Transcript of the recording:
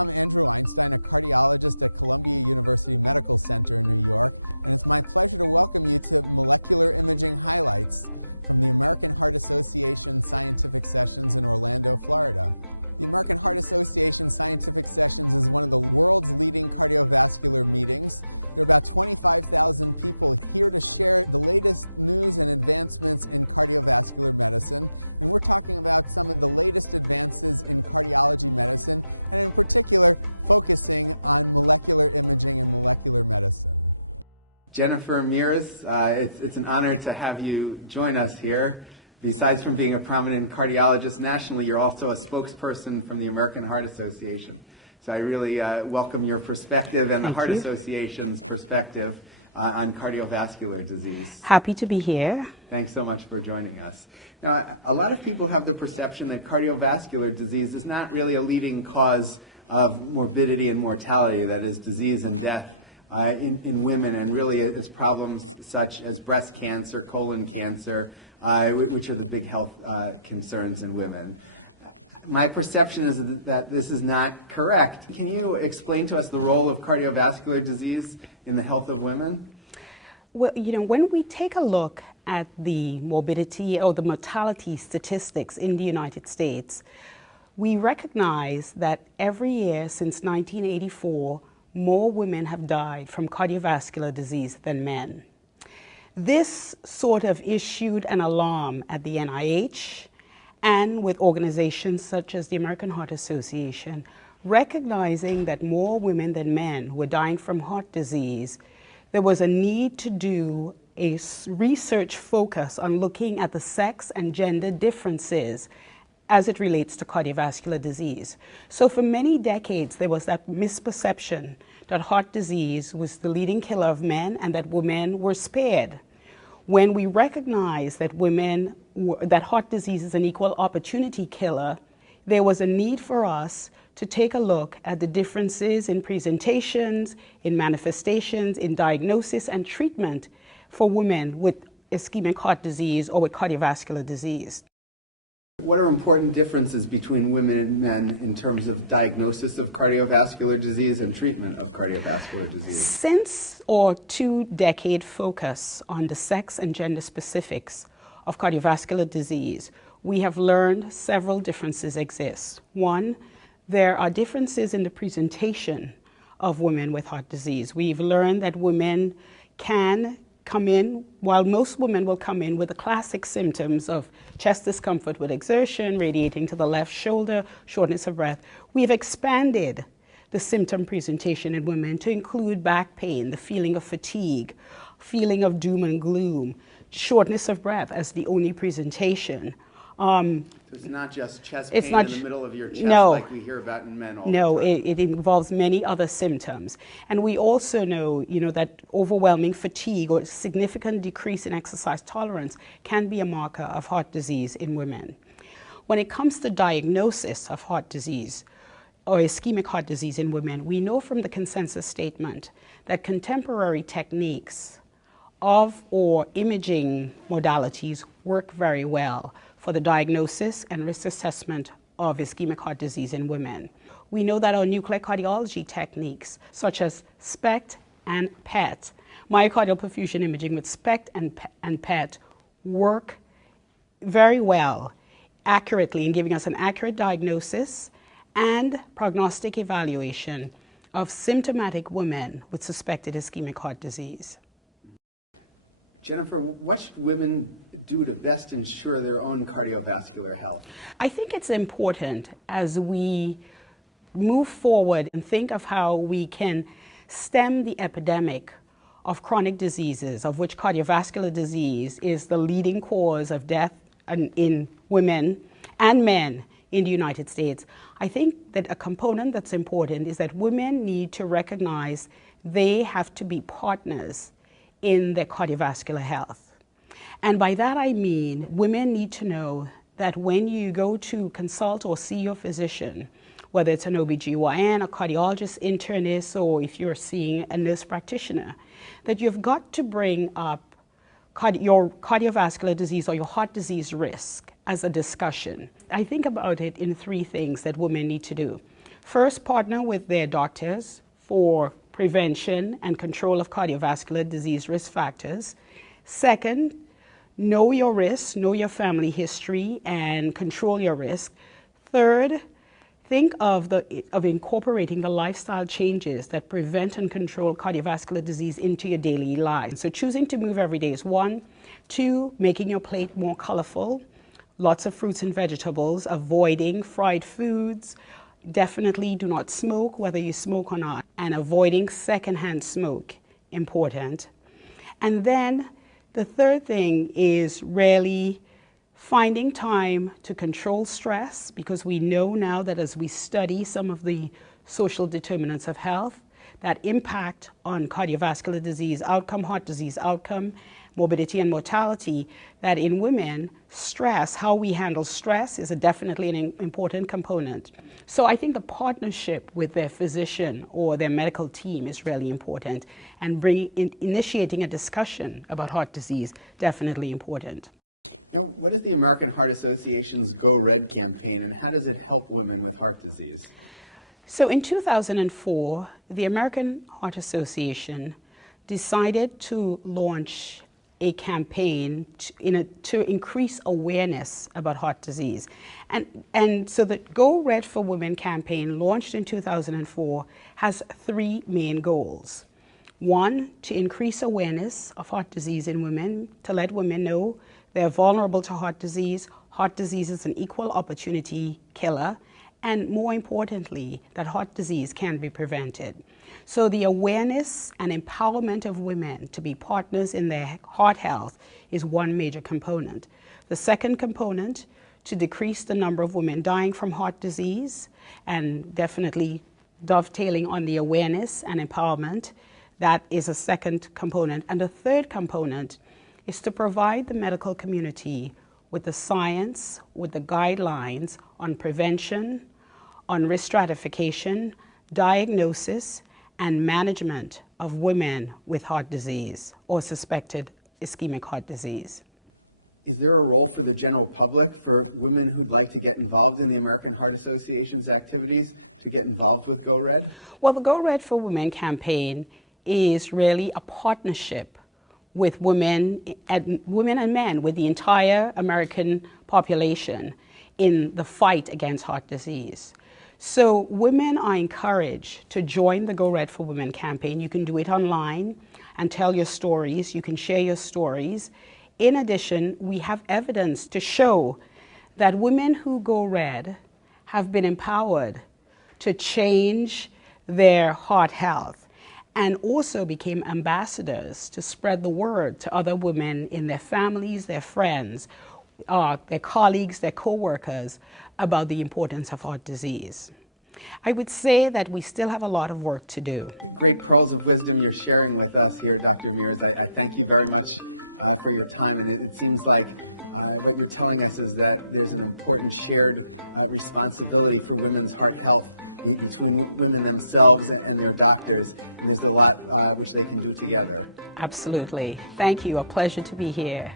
I'm Andrew Einstein, a cardiologist at Columbia University Medical Center in New York, and it's my pleasure to welcome you to Molecular Imaging Highlights from the American Heart Association Scientific Sessions in Orlando, Florida. The American Heart Association Scientific Sessions is one of the world's leading cardiovascular meetings. There are about 25,000 people here to share the latest news and advancements in cardiovascular medicine. And we're talking about some of the latest advances in cardiology medicine, and in particular, focusing on molecular imaging and molecular medicine. Jennifer Mieres, it's an honor to have you join us here. Besides from being a prominent cardiologist nationally, you're also a spokesperson from the American Heart Association. So I really welcome your perspective and the Heart Association's perspective on cardiovascular disease. Happy to be here. Thanks so much for joining us. Now, a lot of people have the perception that cardiovascular disease is not really a leading cause of morbidity and mortality, that is, disease and death in women, and really it's problems such as breast cancer, colon cancer, which are the big health concerns in women. My perception is that this is not correct. Can you explain to us the role of cardiovascular disease in the health of women? Well, when we take a look at the morbidity or the mortality statistics in the United States, we recognize that every year since 1984, more women have died from cardiovascular disease than men. This sort of issued an alarm at the NIH and with organizations such as the American Heart Association, recognizing that more women than men were dying from heart disease. There was a need to do a research focus on looking at the sex and gender differences as it relates to cardiovascular disease. So for many decades, there was that misperception that heart disease was the leading killer of men and that women were spared. When we recognize that that heart disease is an equal opportunity killer, there was a need for us to take a look at the differences in presentations, in manifestations, in diagnosis and treatment for women with ischemic heart disease or with cardiovascular disease. What are important differences between women and men in terms of diagnosis of cardiovascular disease and treatment of cardiovascular disease? Since our 2-decade focus on the sex and gender specifics of cardiovascular disease, we have learned several differences exist. One, there are differences in the presentation of women with heart disease. We've learned that women can come in, while most women will come in with the classic symptoms of chest discomfort with exertion, radiating to the left shoulder, shortness of breath, we've expanded the symptom presentation in women to include back pain, the feeling of fatigue, feeling of doom and gloom, shortness of breath as the only presentation. So it's not just chest pain in the middle of your chest like we hear about in men all the time. No, it involves many other symptoms. And we also know, that overwhelming fatigue or significant decrease in exercise tolerance can be a marker of heart disease in women. When it comes to diagnosis of heart disease or ischemic heart disease in women, we know from the consensus statement that contemporary techniques or imaging modalities work very well for the diagnosis and risk assessment of ischemic heart disease in women. We know that our nuclear cardiology techniques, such as SPECT and PET, myocardial perfusion imaging with SPECT and PET, work very well, accurately in giving us an accurate diagnosis and prognostic evaluation of symptomatic women with suspected ischemic heart disease. Jennifer, what should women do to best ensure their own cardiovascular health? I think it's important as we move forward and think of how we can stem the epidemic of chronic diseases, of which cardiovascular disease is the leading cause of death in women and men in the United States. I think that a component that's important is that women need to recognize they have to be partners in their cardiovascular health. And by that I mean women need to know that when you go to consult or see your physician, whether it's an OBGYN, a cardiologist, internist, or if you're seeing a nurse practitioner, that you've got to bring up your cardiovascular disease or your heart disease risk as a discussion. I think about it in 3 things that women need to do. First, partner with their doctors for prevention and control of cardiovascular disease risk factors. Second, know your risks, know your family history, and control your risk. Third, think of incorporating the lifestyle changes that prevent and control cardiovascular disease into your daily lives. So choosing to move every day is one. Two, making your plate more colorful. Lots of fruits and vegetables, avoiding fried foods. Definitely do not smoke, whether you smoke or not, and avoiding secondhand smoke, important. And then the third thing is really finding time to control stress, because we know now that as we study some of the social determinants of health that impact on cardiovascular disease outcome, heart disease outcome, morbidity and mortality, that in women, stress, how we handle stress is definitely an important component. So I think the partnership with their physician or their medical team is really important, and initiating a discussion about heart disease, definitely important. Now, what is the American Heart Association's Go Red campaign, and how does it help women with heart disease? So in 2004, the American Heart Association decided to launch a campaign to increase awareness about heart disease. And so the Go Red for Women campaign, launched in 2004, has three main goals. One, to increase awareness of heart disease in women, to let women know they're vulnerable to heart disease. Heart disease is an equal opportunity killer, and more importantly, that heart disease can be prevented. So the awareness and empowerment of women to be partners in their heart health is one major component. The second component, to decrease the number of women dying from heart disease, and definitely dovetailing on the awareness and empowerment, that is a second component. And the third component is to provide the medical community with the science, with the guidelines on prevention, on risk stratification, diagnosis, and management of women with heart disease or suspected ischemic heart disease. Is there a role for the general public, for women who'd like to get involved in the American Heart Association's activities, to get involved with Go Red? Well, the Go Red for Women campaign is really a partnership with women and men, with the entire American population in the fight against heart disease. So women are encouraged to join the Go Red for Women campaign. You can do it online and tell your stories. You can share your stories. In addition, we have evidence to show that women who go red have been empowered to change their heart health, and also became ambassadors to spread the word to other women in their families, their friends, their colleagues, their co-workers, about the importance of heart disease. I would say that we still have a lot of work to do. Great pearls of wisdom you're sharing with us here, Dr. Mieres. I thank you very much for your time, and it seems like what you're telling us is that there's an important shared responsibility for women's heart health between women themselves and their doctors, and there's a lot which they can do together. Absolutely. Thank you. A pleasure to be here.